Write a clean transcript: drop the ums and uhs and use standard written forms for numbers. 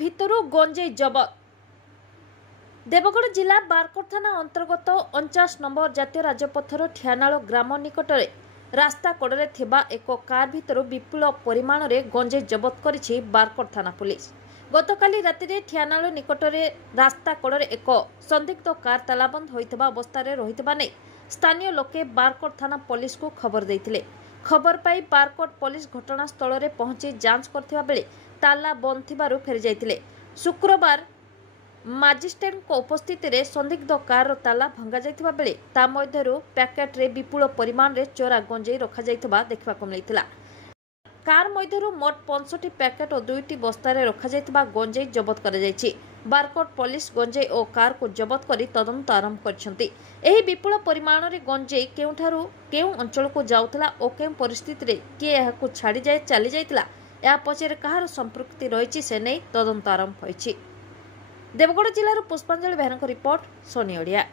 भितरु गंजेई जबत। देवगढ़ जिला बारकोट थाना अंतर्गत 49 नंबर जातीय राजपथर ठियानाल ग्राम निकट रास्ता कड़े थिबा एक कार भितर विपुल परिमाण रे गंजेई जबत करिछि बारकोट थाना पुलिस। गतकाली राति ठियानाल निकट रास्ता कड़े एक संदिग्ध कार तालाबंद होइतबा अवस्था रहितबा नै स्थानीय लोके बारकोट थाना पुलिस को खबर देइथिले। खबर पाई बारकोट पुलिस घटनास्थल में पहुंची जांच करथिबा बेले ताला बंद थिबारु फेरी जाइथिले। शुक्रवार मजिस्ट्रेट को उपस्थित रे संदिग्ध कार ताला भंगा जाइथिबा बेले ता मध्यरु पैकेट रे विपुल परिमाण रे चोरा गंजेई रखा जाइथिबा देखबाकु मिलिथिला। कार मध्यरु मोट 65 पैकेट और 2टी बस्ता रे रखा जाइथिबा गंजेई जबत करा जाइछि। बारकोट पुलिस गंजेई और कार को जबत करी तदंत आरंभ करछंती। एही विपुल परिमाण रे गंजेई केउठारु केउ अंचल को जाउतला ओ केउ परिस्थिति रे के एहाकु छाडी जाय चली जाइतला या पछरे कहार संपृक्ति रहिछि से नै तदंत आरंभ होइछि। देवगढ़ जिल्लार पुष्पांजलि बेहरଙ୍କ रिपोर्ट सोनी ओडिया।